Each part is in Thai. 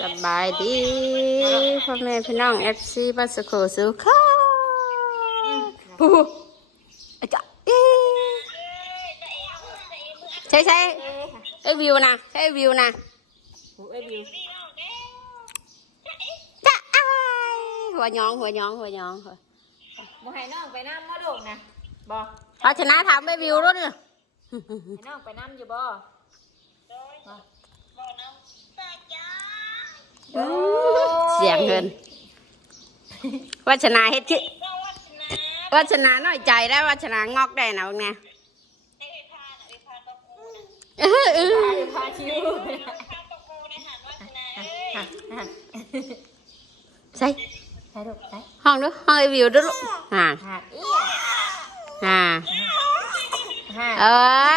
สบายดีพ่อแม่พี่น้องเอฟซีบัสโคสุข้าปูอาจารย์เอ๊ะใช่ใช่ไอ้วิวนะใช่วิวนะหูเอ้ยบิวจ้าอ้ายหัวหยองหัวหยองหัวหยองหัวบ่ให้น้องไปน้ำมอดกนะบ่เอาชนะถามไอ้วิวรู้เนี่ยให้น้องไปน้ำอยู่บ่ เสียงเงินวัชนาเฮ็ดคือวัชนาน้อยใจได้วัชนางอกได้นะพวกเนี้ยเออเออไปพาชิวใช่ใช่ลูกใช่ห้องดูห้องไอวิวดูลูกอ่าหาดเอี้ยอ่าหาดเอ้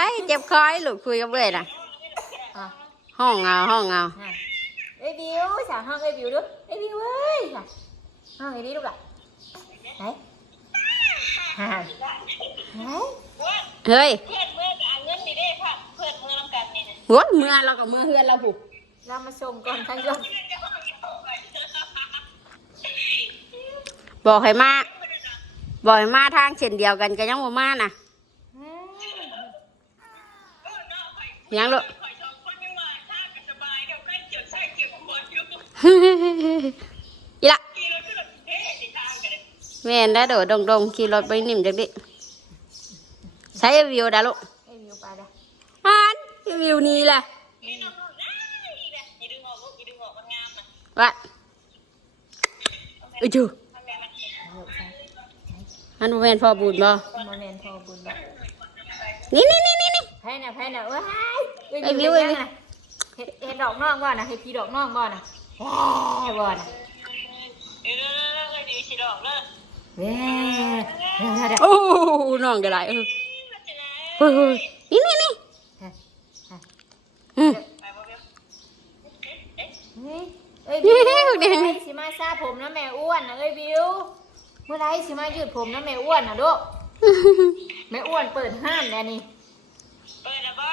ยเจ็บคอยลูกคุยกับเบื่อนะอะห้องเอาห้องเอา หาดเอ้ยบิวสาวห้องเอ้ยบิวดูเอ้ยบิวเอ้ยค่ะห้องไอ้นี่ลูกอะไหนหาดไหนเฮ้ยเพื่อนเมื่อกับเงินนี่ได้ค่ะเพื่อนเมื่อน้ำกันนี่นะหัวเมื่อเรากับเมื่อเฮือนเราผูกเรามาชมก่อนท่านผู้ชมบอกให้มาบอกให้มาทางเช่นเดียวกันก็ยังบ่มาน่ะยังลูก อยู่อีละขี่รถขึ้นรถเท่ในทางกันเลยแม่นได้โดดดงดงๆขี่รถไปนิ่มจักดิใช้ไอ้วิวดาลูกเอ้ยบิวไปเลยอ่านไอ้วิวนี่แหละนี่น้องๆนะอีกแล้วอย่าดึงออกลูกอย่าดึงออกมันงามนะว่าเอ้ยจูทำแม่มันเห็นลูกใช่อันบ่แม่นพ่อบุญบ่โมเมนต์พอบุญบ่นี่นี่นี่นี่นี่ไพ่น่ะไพ่น่ะเอ้ยเอ้ยไอ้บิบิววเอ้เอ้ยยเฮ็ดเฮ็ดดอกนอกบ่น่ะเฮ็ดพีดอกนอกบ่น่ะ แหวบ่น่ะเออเลิกเลยดีสิดอกเลิกแหวเดี๋ยวเดี๋ยวเดี๋ยวโอ้น้องก็ได้เออพัฒนาเฮ้ยเฮ้ยนี่นี่นี่อืมไปบ่เบี้ยวเฮ้ยเอ้ยบิวเดี๋ยวเดี๋ยวเมื่อไรสิมาซาผมนะแม่อ้วนนะเอ้ยบิวเมื่อไรสิมายืดผมนะแม่อ้วนน่ะลูกแม่อ้วนเปิดห้านแล้วนี่ เปิดแล้วบ่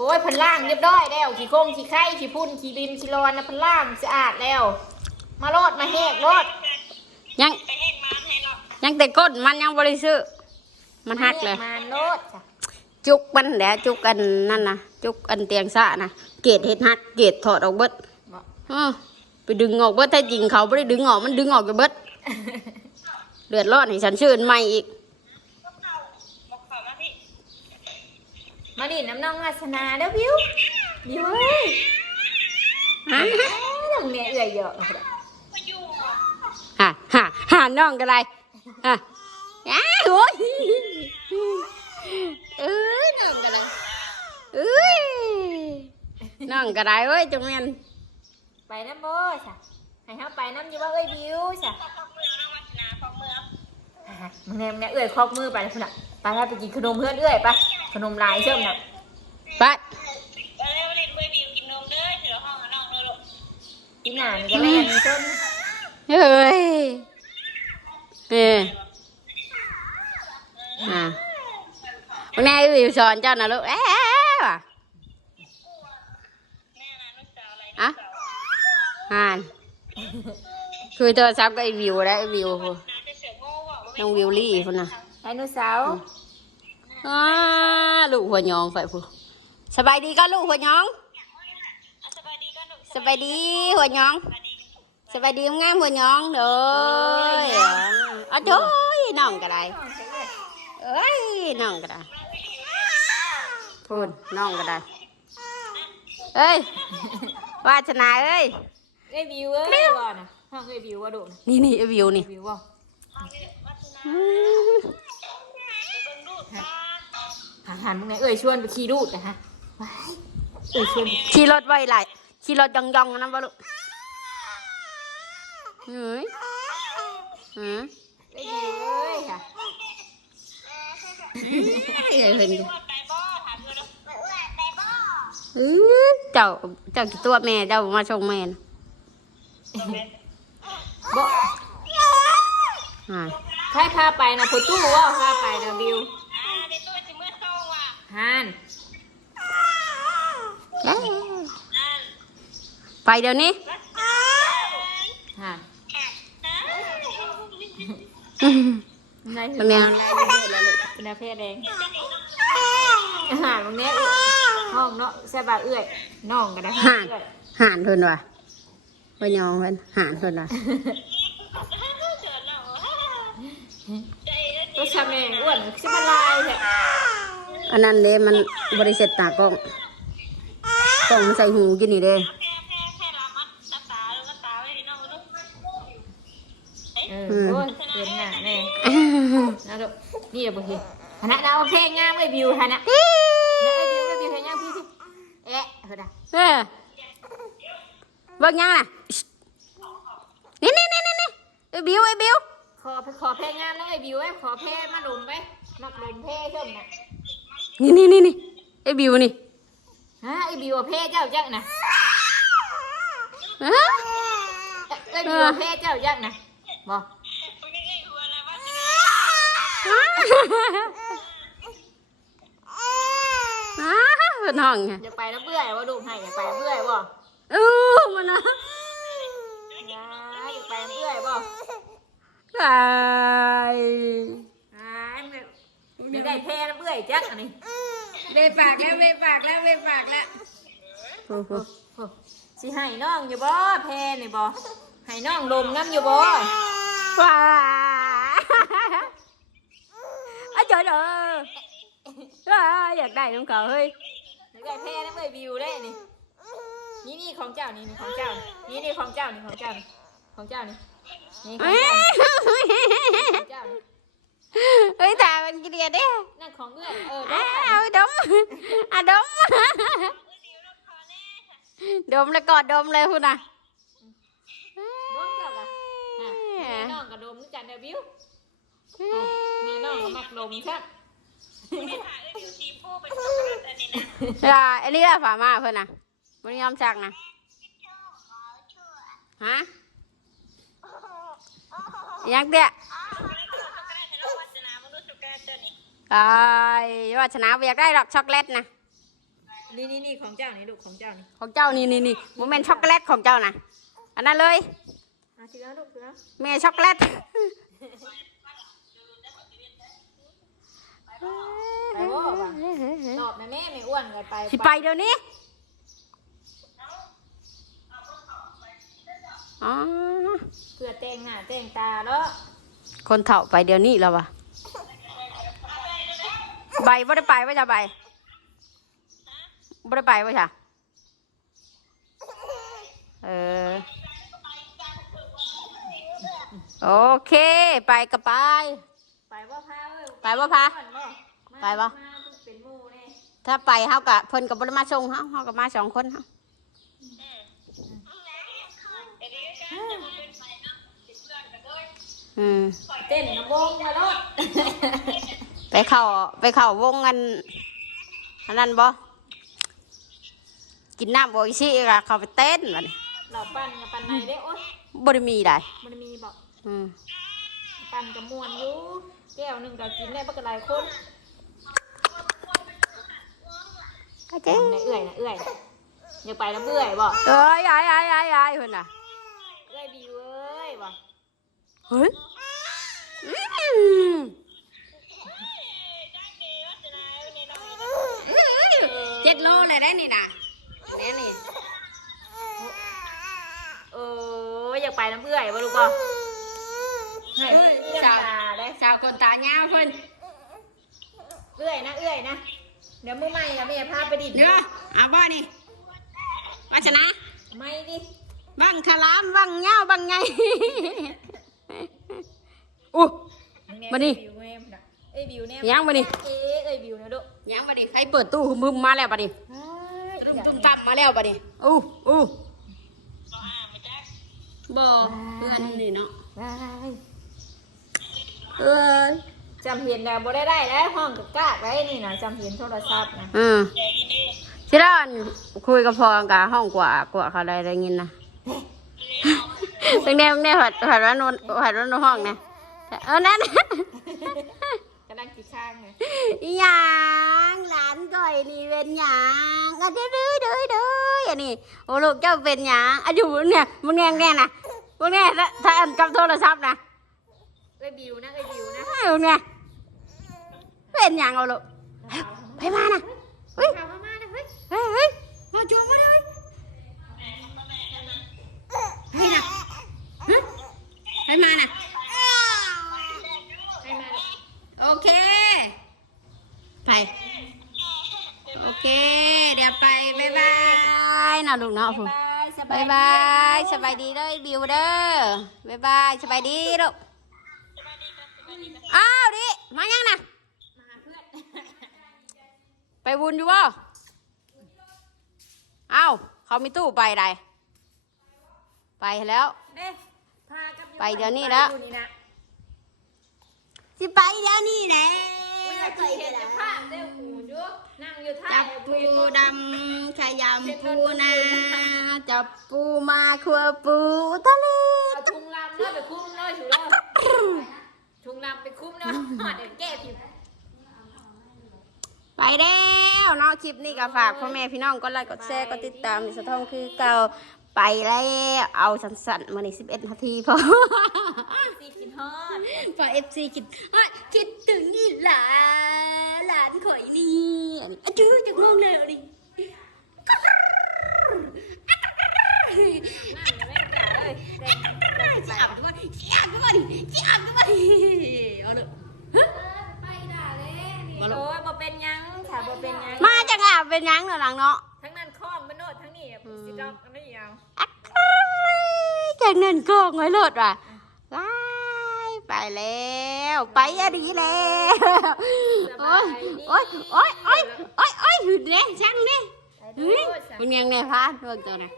โอ้ยเพันล่างเรียบร้อยแล้วขี้โคงขี้ไข่ขี้พุ่นขี้ดินขี้รอนนะเพันล่างสะอาดแล้ว มาโลดมาแหกโลดยังไปเห็นมันให้เรายังแต่ก้นมันยังบริสุทธิ์มันหักเลยมาโลดจ้ะจุกมันแหละจุกอันนั่นนะจุกอันเตียงสะนะเกตเห็ดหักเกตถอดออกเบิดบอกเออไปดึงออกเบิดถ้าจริงเขาไม่ได้ดึงออกมันดึงออกจากเบิดเดือดร้อนให้ฉันชื่นใหม่อีกบอกเขาบอกเขามาพี่ มาดิน้ำน้องวาสนาเด้อบิวบิวเอ้ยฮะน้องเนี่ยเอื่อยเยอะเอาเถอะมาอยู่ฮ่าฮ่าฮ่าน้องกันไรฮ่าอ้าโอ้ยเอ้ยน้องกันไรเอ้ยน้องกันไรเว้ยจังแม่นไปน้ำบ่จ้ะให้เขาไปน้ำอยู่ว่าเอ้ยบิวจ้ะพอกเมืองนะวัฒนาพอกเมืองอะมึงเนี่ยมึงเนี่ยเอื่อยครอบมือไปแล้วพุ่นน่ะไปแล้วไปกินขนมเพื่อนเอื่อยไป ขนมลายเชื่อมน่ะปัดไปเลยไปเล่นเบอร์ดิวกินนมเด้อเสือห้องกับน้องเด้อลูกกินหนานี่ก็แล่นต้นเฮ้ยเอออ่าวันนี้วิวสอนเจ้านะลูกเอ๊ะว่ะแม่นะลูกสาวอะไรอะอ่านคุยโทรศัพท์กับไอ้วิวแล้วไอ้วิวน่าจะเสือโง่ว่ะน้องวิวลี่คนน่ะไดโนเสาร์ อ่าลูกหัวยองไปผู้สบายดีก็ลูกหัวยอง สบายดีก็หนูสบายดีหัวยองสบายดีงามหัวยองเด้ออ๋อโจ้ยน้องก็ได้เอ้ยน้องก็ได้พูดน้องก็ได้เอ้ยวาชนาเอ้ยเอ้ยบิวเอ้ยบ่น่ะห้องเอ้ยบิวว่าโดนนี่นี่ไอ้วิวนี่บิวว่าอืม หันหันมึงเนี่ยเอ้ยชวนไปขี่รูดนะฮะว้ายเอ้ยชวนไปขี่รถไว้ไหลขี่รถยองยองๆนะบ่ลูกเฮ้ยฮะเอ้ยบิวเอ้ยค่ะเอ้ยเห็นอยู่ไปบ่ถามดูดูไปบ่อื้อเจ้าเจ้ากี่ตัวแม่เจ้ามาส่งแม่นะบ่อ่าใครพาไปนะพอตู้ว่าพาไปนะบิว อ่าในตัวจิมือเข้าว่ะ ฮันเอ้ยอ่าไปเดี๋ยวนี้รักษฮะอืมนายเป็นแนวอะไรเรื่อยๆแล้วลูกเป็นอาเพศแดงอาหารตรงนี้ห้องเนาะแซ่บะเอื้อยน้องก็ได้ห่านเอื้อยห่านเพิ่นว่ะบ่ยองเพิ่นห่านเพิ่นว่ะก็ชาแมงอ้วนชิมาลายแท้ อันนั้นเด้มันบริเสธตากล้องกล้องมันใส่หูกินนี่เด้แค่แค่แค่ละมัดตาตาแล้วก็ตาไว้ที่น้องลูกเออโอ้ยเห็นหน้าแน่นะลูกนี่เดี๋ยวบ่เห็นคณะดาวเพลงงามไอ้บิวคณะแล้วไอ้บิวไอ้บิวเพลงงามพี่สิเอ๊ะเฮ้ยนะเออเบิ่งยังน่ะนี่นี่นี่นี่นี่ไอ้บิวไอ้บิวขอขอเพลงงามแล้วไอ้บิวไอ้ขอเพลงมาดมไปมักดมเพลงเช่มนะ นี่นี่นี่นี่ไอ้บิวนี่ฮะไอ้บิวเพลงเจ้าจักนะฮะไอ้บิวเพลงเจ้าจักนะบ่ไม่ได้หัวแล้วว่าอ้าเพิ่นห้องไงอยากไปแล้วเบื่อว่าดูให้อยากไปแล้วเบื่อบ่อู้มันนะอยากไปแล้วเบื่อบ่ไอ้อ้ายมัน อยากได้เพลงแล้วเบื่อจักอันนี้เบปากแล้วเบปากแล้วเบปากแล้วโอ้โหโอ้สิให้น้องอยู่บ่เพลงนี่บ่ให้น้องลมน้ำอยู่บ่ว้าอ้าว trời ơi ว้าอยากได้น้องเขาเฮ้ยอยากได้เพลงแล้วเบื่อบิวได้นี่นี่นี่ของเจ้านี่นี่ของเจ้า นี่นี่ของเจ้านี่ของเจ้านี่ของเจ้านี่นี่ของเจ้านี่ของเจ้านี่ เฮ้ยตามันกินเดียดเด้นั่นของเอื้อยเอออ้าได้วดมอะดม ดมแล้วกอดดมเลยคุณน่ะดมเจ้าก่ะฮะแม่น้องก็ดมคือกันเด้อบิวแม่น้องก็มักดมครับไม่ถ่ายเลยอยู่ทีพูเป็นช็อกโกแลตอันนี้นะอ่าอันนี้ละฝามาเพื่อนน่ะมันยอมชักนะฮะยังเดียช็อกโกแลตช็ ไอ้ว่าชนะอยากได้ดอกช็อกโกแลตนะนี่นี่นี่ของเจ้านี่ลูกของเจ้านี่ของเจ้านี่นี่นี่โมเมนต์ช็อกโกแลตของเจ้านะอันนั้นเลยเอาสิแล้วลูกสิแล้วเมย์ช็อกโกแลตไปบ่ว่ะตอบแม่แม่ไม่อ้วนกันไปสิไปเดี๋ยวนี้อ๋อเพื่อแต่งหน้าแต่งตาเนาะคนเฒ่าไปเดี๋ยวนี้แล้ววะ ใบบ่ได้ไปว่าจะใบบ่ได้ไปว่าจะเออ โอเค ไปก็ไป ไปบ่พาเอ้ยไปบ่พาอ้วนบ่ไปบ่มาเป็นหมู่แน่ถ้าไปเฮากะเพิ่นก็บ่ได้มาส่งเฮาเฮาก็มาสองคนเฮาเดี๋ยวนี้ก็จะมาเป็นใหม่นะเป็นเพื่อนกันด้วยอืมเต้นน้ำวงมาโลด ไปเข้าไปเข้าวงกันอันนั้นบ่กินน้ำบ่อีซี่ก็เข้าไปเต้นบัดนี้เราปั่นกับปั่นไหนได้โอ๊ยบ่ได้มีได้มันมีบอกอืมปั่นกับมวนอยู่แก้วหนึ่งก็กินได้ปกหลายคนอาเจ๊ในเอื่อยนะเอื่อยน่ะอย่าไปแล้วเบื่อยบ่เอ้ยอ้ายอ้ายอ้ายอ้ายเพิ่นน่ะเอื่อยบิวเอ้ยบ่เฮ้ยอืม ได้เกวัฒนาในน้อง เจ็ดโลเลยได้นี่น่ะแน่นี่เอออยากไปน้ำเอื่อยบ่ลูกบ่ให้เฮ้ยเอื้อยสาวตาได้สาวคนตายาวเพิ่นเอื่อยนะเอื่อยนะ เดี๋ยวมือใหม่นะแม่พาไปดิดเด้อเอาบ่นี่วาชนะไม่ดิบังขลามบังเหย้าบังไงอู้มาดิบิวแม่น่ะ เอ้ยบิวเนี่ยยังมาดิเอ้ยเอ้ยบิวนะลูกยังบัดนี้ใครเปิดตู้มึมมาแล้วบัดนี้เฮ้ยตุ้มตุ้มตับมาแล้วบัดนี้อู้อู้ก็อ่านมาจากบ่เพื่อนนี่เนาะว้ายเอ้ยจำเห็นแล้วบ่ได้ได้แล้วห้องกับกากไว้นี่นะจำเห็นโทรศัพท์นะอืมใหญ่ดีนี่ชิดอนคุยกับพอกับห้องกว่ากว่าเขาได้ได้ยินนะตั้งแต่ตั้งแต่ผัดผัดว่านนผัดว่านห้องเนี่ยเออนั่น กำลังกินข้างไงอีหยังหลานก่อยนี่เป็นหยังอะเด้อเด้อเด้อเด้ออันนี้โอ้ลูกเจ้าเป็นหยังอะอยู่เนี่ยมึงแน่งแน่น่ะพวกนี้ถ้าถ้าอันกับโทรศัพท์นะเอ้ยบิวนะเอ้ยบิวนะเฮ้ยพวกนี้เป็นหยังเอาลูกไปมานะเฮ้ยข่าวมามาเลยเฮ้ยเฮ้ยเฮ้ยมาจวงมาเลยเฮ้ยนะฮะไปมานะให้มา โอเค ไป โอ เค เดี๋ยวไปบ๊ายบายนะลูกเนาะผมบายบายสบายดีเด้อบิวเด้อบายบายสบายดีลูกอ้าวดิมายังนะมาหาเพื่อนไปบุญอยู่บ่อ้าวเขามีตู้ไปใดไปแล้วเด้พากับไปเดี๋ยวนี้แล้วไปดูนี่นะสิไปเดี๋ยวนี้แหละอุ้ยอยากกิ นเห็ดจะพาเด้อหูดูนั่งอยู่ท่าจับปูดำขยำปูนาจับปูมาครัวปูทะเลเอาทุงลำเนาะไปคุ้มเนาะถูเนาะทุงลำไปคุ้มเนาะเดี๋ยวแก้ผิวไปแล้วเนาะคลิปนี้ก็ฝากพ่อแม่พี่น้องก็ไลค์กดแชร์กดติดตามในสะท้องคือเก่าไปแล้วเอาสั้นๆมาใน11นาทีพอซีกินฮอดฝากเอฟซีคิดอะคิดถึงอีหลาน หลานข่อยนี่อะจื้อจะงงแล้วดินั่งอาบด้วยเสียบด้วยเสียบด้วยเอาเลยไปด่าเลยโอ้ยบ่เป็นยังค่ะบ่เป็นยังมาจังอะเป็นยังเนาะหลังเนาะทั้งนั้นข้อมมันโนดทั้งนี้สิดอกอันนี้ยาวอะจังเงินโกงไว้โลดว่ะไล่ ไปแล้ว ไปอะดีแล้ว โอ้ยโอ้ยโอ้ยโอ้ยโอ้ยโอ้ยหึดเด้ช่างเด้ไปดูเฮ้ยจ้ะคุณยังไงพาดเบิ่งตัวน่ะ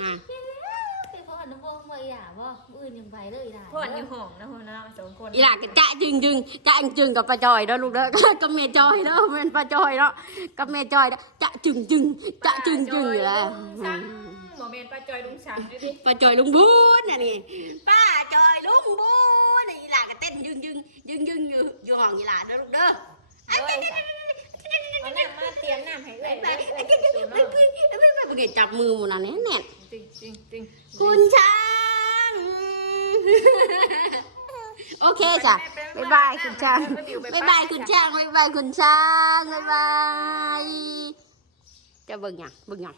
อะไปพ่อน้ำบ่มาอีหล่าบ่อื่นยังไปเลยอีหล่าพ่อนอยู่ห้องนะพ่อนะสองคนอีหล่ะก็จะจึงจึงจะจึงกับป้าจอยเด้อลูกเด้อกับเมจอยเด้อแม่นป้าจอยเนาะกับเมจอยเด้อจะจึงจึงจะจึงจึงอยู่แล้ว สั่งหมอ เมนป้าจอยลุงสั่งดูดิป้าจอยลุงบูนน่ะนี่ป้าจอยลุงบูนนี่อีหล่ะก็เต้นยึงยึงยึงยึงอยู่อยู่ห้องอีหล่ะเด้อลูกเด้อด้วยเอาน้ำมาเตรียมน้ำให้เอ้ยไปเอ้ยไปเอ้ยไปตัวไปน้องไปไปไปจับมือหมูน่ะแน่แน่จริงจริงจริงคุณช้างโอเคจ้ะบ๊ายบายคุณช้างบ๊ายบายคุณช้างบ๊ายบายคุณช้างบ๊ายบายจะเบิ่งหยังเบิ่งหยัง